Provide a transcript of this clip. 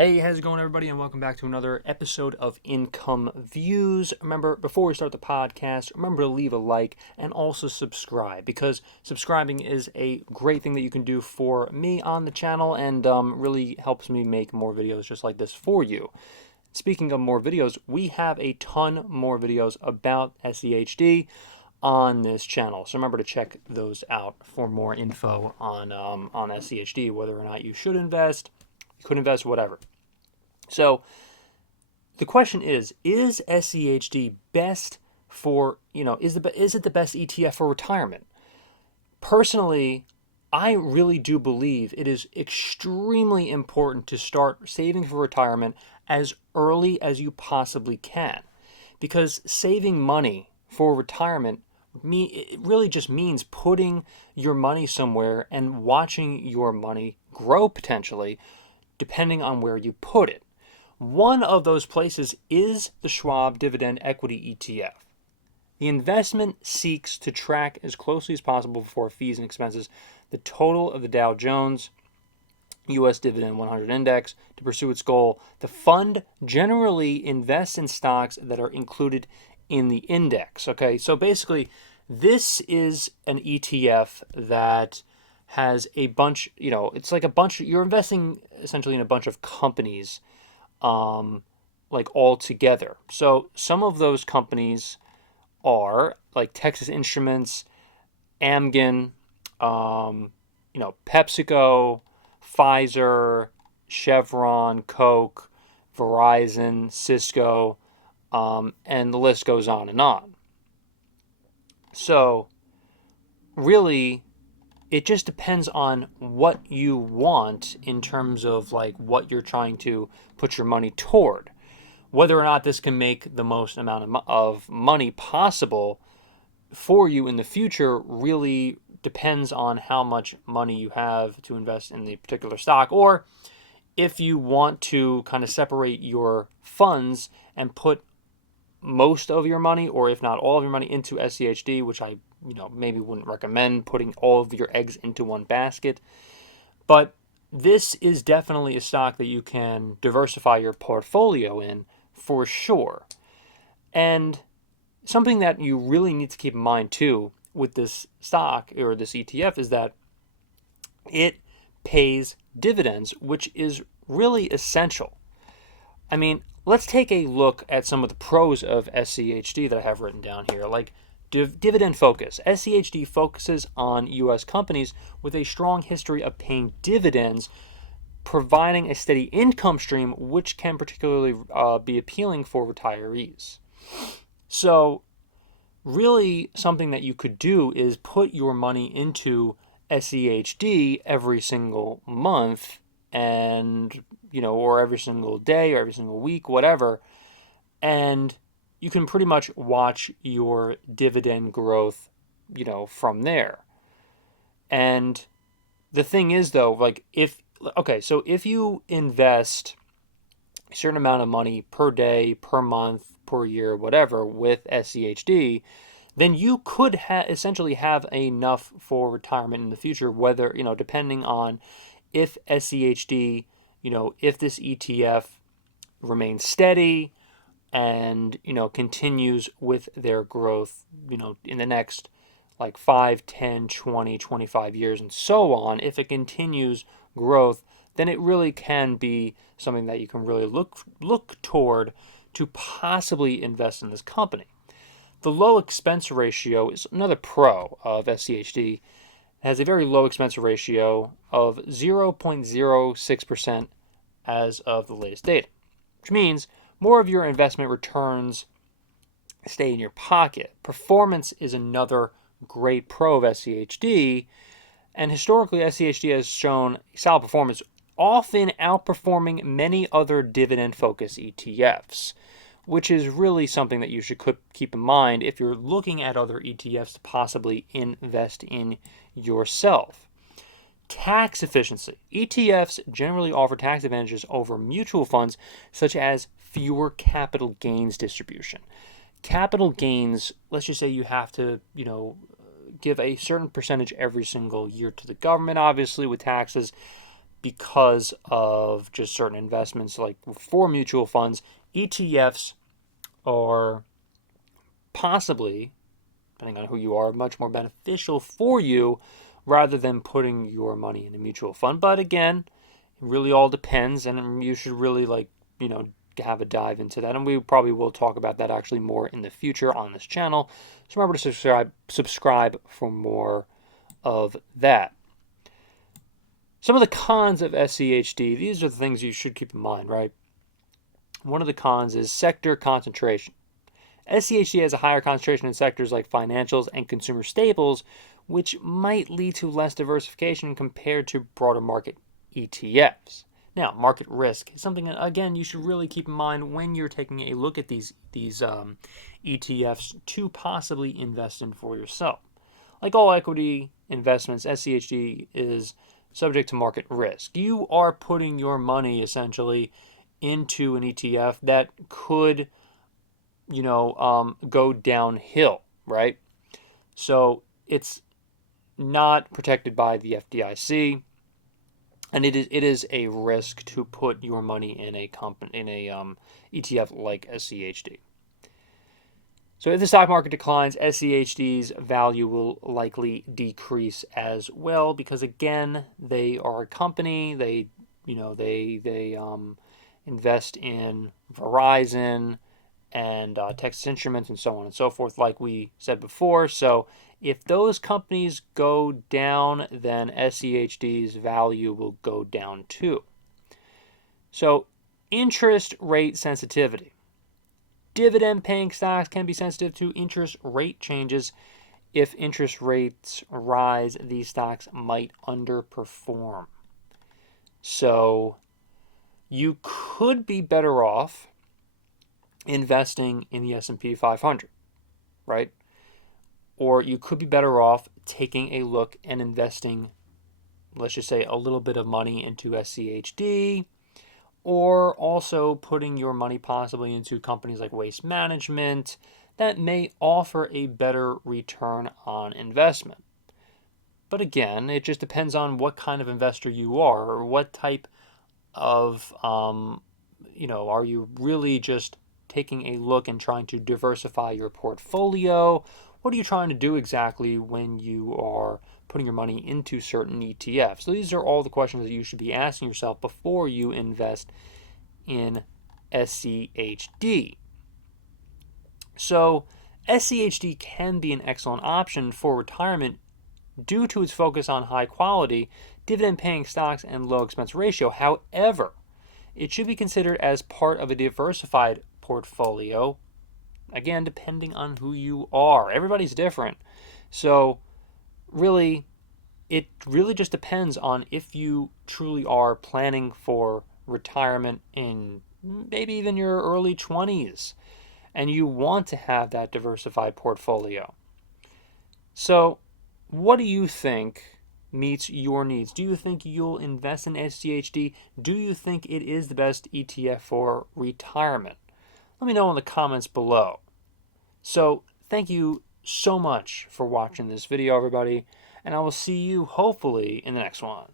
Hey, how's it going, everybody, and welcome back to another episode of Income Views. Remember, before we start the podcast, remember to leave a like and also subscribe, because subscribing is a great thing that you can do for me on the channel and really helps me make more videos just like this for you. Speaking of more videos, we have a ton more videos about SCHD on this channel, so remember to check those out for more info on SCHD, whether or not you should invest, you could invest, whatever. So the question is SCHD best for, is it the best ETF for retirement? Personally, I really do believe it is extremely important to start saving for retirement as early as you possibly can, because saving money for retirement, it really just means putting your money somewhere and watching your money grow potentially, depending on where you put it. One of those places is the Schwab Dividend Equity ETF. The investment seeks to track as closely as possible before fees and expenses the total of the Dow Jones U.S. Dividend 100 Index to pursue its goal. The fund generally invests in stocks that are included in the index. Okay, so basically, this is an ETF that has a bunch, it's like a bunch, you're investing essentially in a bunch of companies like all together. So some of those companies are like Texas Instruments, Amgen, PepsiCo, Pfizer, Chevron, Coke, Verizon, Cisco, and the list goes on and on. So really, it just depends on what you want in terms of like what you're trying to put your money toward. Whether or not this can make the most amount of money possible for you in the future really depends on how much money you have to invest in the particular stock, or if you want to kind of separate your funds and put most of your money, or if not all of your money, into SCHD, which I maybe wouldn't recommend putting all of your eggs into one basket. But this is definitely a stock that you can diversify your portfolio in for sure. And something that you really need to keep in mind too with this stock or this ETF is that it pays dividends, which is really essential. I mean, let's take a look at some of the pros of SCHD that I have written down here. Like dividend focus. SCHD focuses on U.S. companies with a strong history of paying dividends, providing a steady income stream, which can particularly be appealing for retirees. So really something that you could do is put your money into SCHD every single month, and or every single day or every single week, whatever, and you can pretty much watch your dividend growth from there. And the thing is though, like if you invest a certain amount of money per day, per month, per year, whatever, with SCHD, then you could essentially have enough for retirement in the future, whether, depending on if SCHD, if this ETF remains steady and, continues with their growth, in the next like 5, 10, 20, 25 years and so on. If it continues growth, then it really can be something that you can really look toward to possibly invest in this company. The low expense ratio is another pro of SCHD. It has a very low expense ratio of 0.06% as of the latest data, which means more of your investment returns stay in your pocket. Performance is another great pro of SCHD, and historically SCHD has shown solid performance, often outperforming many other dividend-focused ETFs, which is really something that you should keep in mind if you're looking at other ETFs to possibly invest in yourself. Tax efficiency. ETFs generally offer tax advantages over mutual funds, such as fewer capital gains distribution. Capital gains, let's just say you have to, give a certain percentage every single year to the government, obviously, with taxes. because of just certain investments. Like for mutual funds, ETFs are possibly, depending on who you are, much more beneficial for you rather than putting your money in a mutual fund. But again, it really all depends, and you should really have a dive into that. And we probably will talk about that actually more in the future on this channel. So remember to subscribe for more of that. Some of the cons of SCHD, these are the things you should keep in mind, right? One of the cons is sector concentration. SCHD has a higher concentration in sectors like financials and consumer staples, which might lead to less diversification compared to broader market ETFs. Now, market risk is something that, again, you should really keep in mind when you're taking a look at these ETFs to possibly invest in for yourself. Like all equity investments, SCHD is subject to market risk. You are putting your money essentially into an ETF that could, go downhill, right? So it's not protected by the FDIC, and it is a risk to put your money in a ETF like SCHD. So if the stock market declines, SCHD's value will likely decrease as well because, again, they are a company. They invest in Verizon and Texas Instruments and so on and so forth, like we said before. So if those companies go down, then SCHD's value will go down too. So interest rate sensitivity. Dividend-paying stocks can be sensitive to interest rate changes. If interest rates rise, these stocks might underperform. So you could be better off investing in the S&P 500, right? Or you could be better off taking a look and investing, let's just say, a little bit of money into SCHD, or also putting your money possibly into companies like Waste Management that may offer a better return on investment. But again, it just depends on what kind of investor you are, or what type of, are you really just taking a look and trying to diversify your portfolio? What are you trying to do exactly when you are putting your money into certain ETFs? So these are all the questions that you should be asking yourself before you invest in SCHD. So SCHD can be an excellent option for retirement due to its focus on high quality, dividend-paying stocks and low expense ratio. However, it should be considered as part of a diversified portfolio, again, depending on who you are. Everybody's different. So really, it really just depends on if you truly are planning for retirement in maybe even your early 20s and you want to have that diversified portfolio. So what do you think meets your needs? Do you think you'll invest in SCHD? Do you think it is the best ETF for retirement? Let me know in the comments below. So thank you so much for watching this video, everybody, and I will see you hopefully in the next one.